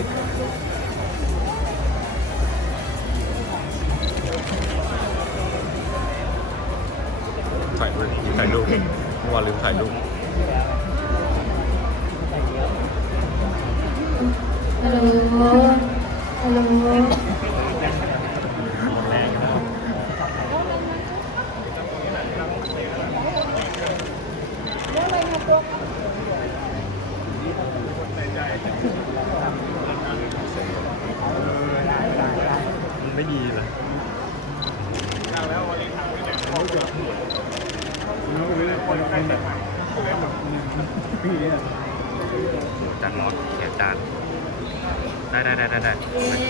เค้กถ่ายรูปถ่ายรูปเมื่อวานลืมถ่ายรูปฮัลโหล ฮัลโหล หมดแรงแล้ว มัน ไม่ดีเลยจานร้อนแขนจานได้ได้ได้ได้ได้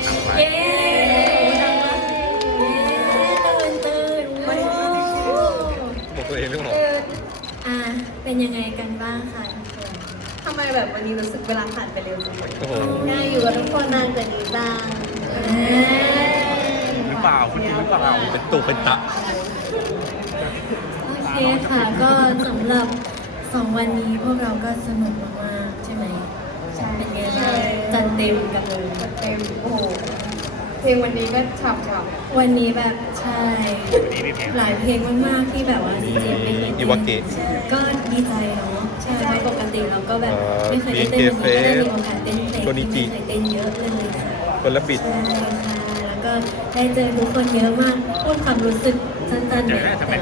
เอาไปเย้ตื่นตื่นโอ้บอกตัวเองเรื่องหรอตื่นอะเป็นยังไงกันบ้างคะทุกคนทำไมแบบวันนี้รู้สึกเวลาผ่านไปเร็วจังเลยโอ้โหน่าอยู่กับทุกคนนานกว่านี้บ้าง หรือเปล่า คุณจริงหรือเปล่าเป็นตุเป็นตะ โอเคค่ะก็สำหรับสองวันนี้พวกเราก็สนุกมากๆใช่ไหมใช่เป็นไงบ้างจัดเต็มกันเลยเต็มโอ้โหเพลงวันนี้ก็ฉ่ำวันนี้แบบใช่ หลายเพลงมากๆที่แบบว่าจริงๆไม่เคยอิวาเกะก็ดีใจเนาะใช่เพราะปกติเราก็แบบเอ่อไม่เคยได้เต้น BNK วันนี้ก็ได้มีโอกาสเต้นเพลงโกนิจิที่ไม่เคยเต้นเยอะเลยค่ะคนละบิด ใช่ค่ะแล้ว ก็ได้เจอทุกคนเยอะมากพูดความรู้สึกสั้นๆแบบแต่ละคน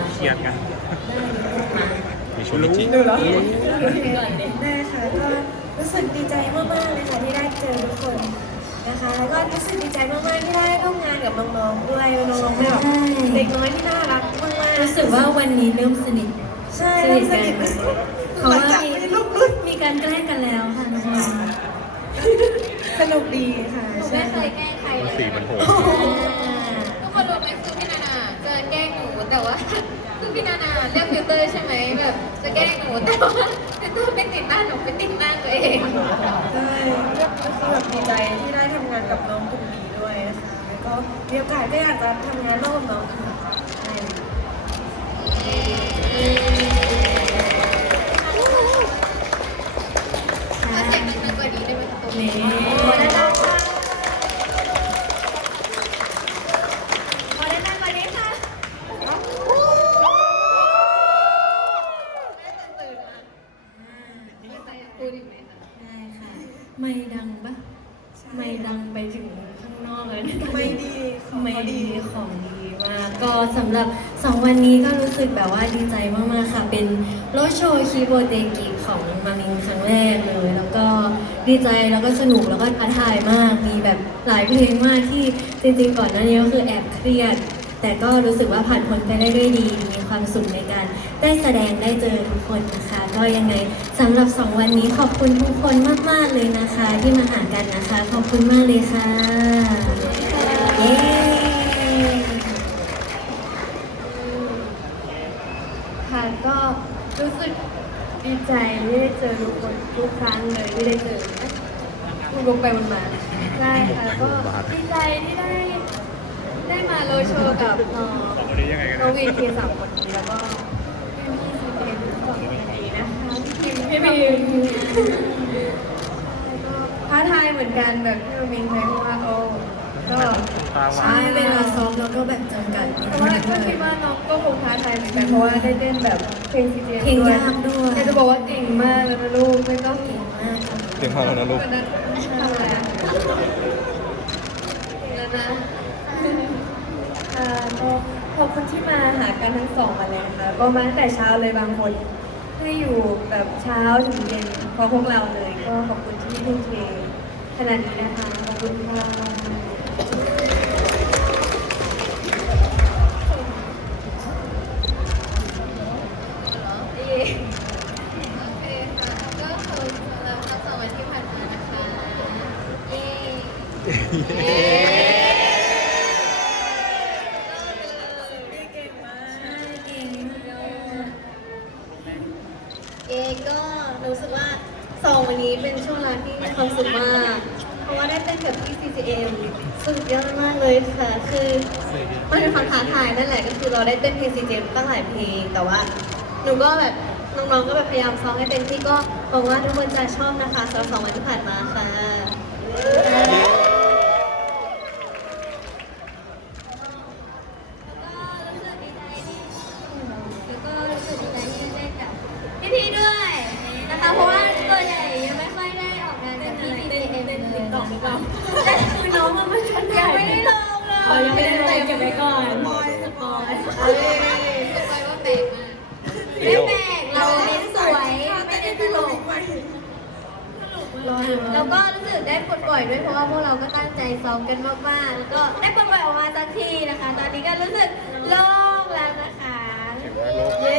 มีชูนิจิๆดูแล้วก่อนดิแม่ค่ะก็รู้สึกดีใจมากๆเลยค่ะที่ได้เจอทุกคนนะคะแล้วก็รู้สึกดีใจมากๆที่ได้ร่วมงานกับน้องๆด้วยน้องๆเป็นแบบเด็กน้อยที่น่ารักมากๆรู้สึกว่าวันนี้เริ่มสนิทใช่สเริ่นิมทสกันนิทเพราะหลังว่าจากมีมีลูกรุ่นมีการแกล้งกันแล้วค่ะน้องสนุกดีค่ะใช่ไม่เคย แกล้งใครเลยสีมันโหดๆทุกคนรู้ไหมคือพี่นานาจะแกล้งหนูแต่ว่าคือพี่นานาเลือกฟิลเตอร์ใช่ไหมแบบจะแกล้งหนูแต่ว่าฟิลเตอร์ไม่ติดหน้าหนูไปติดหน้าตัวเองใช่ก็คือแบบดีใจที่ได้ทำงานกับน้องกลุ่มนี้ด้วยนะคะแล้วก็มีโอกาสก็อยากจะทำงานร่วมกับน้องค่ะใช่ขอเสียงหนึ่งกว่านี้ได้ไหมคะตรงนี้ ขอได้ได้ค่ะ ขอได้นานกว่านี้ค่ะ พูดอีกไหมคะ ได้ค่ะ ไม่ดังปะไม่ดังไปถึงข้างนอกเลยนะ ไม่ดีของ ไม่ เขาดีของดีมาก ก็สำหรับสองวันนี้ก็รู้สึกแบบว่าดีใจมากๆค่ะ เป็นโรดโชว์คีโบเตกิของมามิงครั้งแรกเลย แล้วก็ดีใจแล้วก็สนุกแล้วก็ท้าทายมาก มีแบบหลายเพลงมากที่จริงๆก่อนหน้านี้ก็คือแอบเครียด แต่ก็รู้สึกว่าผ่านพ้นไปได้ด้วยดี มีความสุขในการได้แสดงได้เจอทุกคนนะคะ ก็ยังไงสำหรับสองวันนี้ขอบคุณทุกคนมากๆเลยนะคะ ที่มาหากันนะคะ ขอบคุณมากเลยค่ะ เย้ ค่ะก็รู้สึกดี ใจที่ได้เจอทุกคนทุกครั้งเลยที่ได้เจอคุณลงไปบนมาใช่ค่ะก็ดีใจที่ได้ได้มาโรลโชว์กับน้องน้องวีทีสามคนนี้แล้วก็พี่พี่ซีเอ็มสองคนนี้นะคะพี่พิมพี่พิมก็ท้าทายเหมือนกันแบบที่เรามินเคยพูดว่าโอ้ก็ ตาหวาใช่นเวลาซ้อมเราก็แบบจำกัดนิดแต่นึว่างก็คิดว่าน้องก็คงท้าทายเหมือนกันเพราะว่าได้เต้นแบบเพลงซีเจเพลงยากด้วยอยากจะบอกว่าเก่งมากเลยนะลูกไม่ต้องเก่งมากค่ะเตรียมพร้อมแล้วนะลูกวันนั้นทำอะไรอะแล้วนะค่ะก็ขอบคุณที่มาหากันทั้งสองวันเลยนะคะก็มาตั้งแต่เช้าเลยบางคนให้อยู่แบบเช้าถึงเย็นเพราะพวกเราเลย ก็ขอบคุณที่ทุ่มเทขนาดนี้นะคะขอบคุณค่ะ รู้สึกว่าสองวันนี้เป็นช่วงเวลาที่มีความสุขมาก เพราะว่าได้เต้นกับพี่ CCM สุดยอดมากเลยค่ะ คือมันเป็นความท้าทายนั่นแหละก็คือเราได้เต้นเพลง CCM ตั้งหลายเพลง แต่ว่าหนูก็แบบน้องๆก็แบบพยายามซ้อมให้เต็มที่ก็หวังว่าทุกคนจะชอบนะคะสำหรับสองวันที่ผ่านมาค่ะ ยเขายังไม่ได้ลงเก็บไว้ก่อนสปอยสปอยไม่แปลกเราเน้นสวยไม่ได้ตลกแล้วก็รู้สึกได้ปลดปล่อยด้วยเพราะว่าพวกเราก็ตั้งใจซ้อมกันมากๆแล้วก็ได้ปลดปล่อยออกมาสักทีนะคะ ตอนนี้ก็รู้สึกโล่งแล้วนะคะ เย้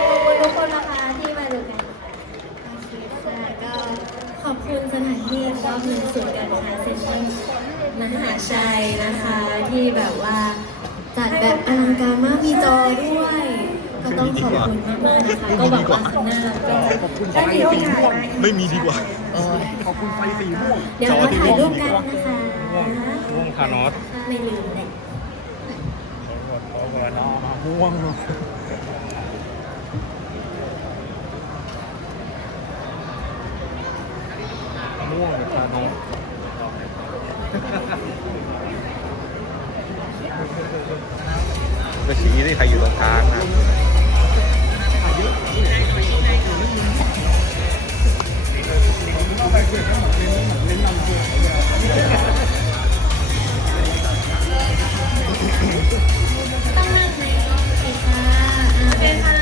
ขอบคุณทุกคนนะคะที่มาดูกัน ก็ขอบคุณสถานที่อีกรอบหนึ่งศูนย์การค้าเซ็นทรัล มหาชัยนะคะ ที่แบบว่าจัดแบบอลังการมากมีจอด้วย ก็ต้องขอบคุณมากๆนะคะก็หวังว่าครั้งหน้าก็จะได้มีโอกาสมาอีกไม่มีดีกว่าขอบคุณไฟสีม่วงเดี๋ยวเราถ่ายรูปกันนะคะม่วงคานอสไม่ลืมเลยโอ้โหน้องม่วงม่วงกับคาโนก็ชี้ที่ใครอยู่ตรงกลางนะต้องนั่งไหมโอเคค่ะโอเคค่ะพร้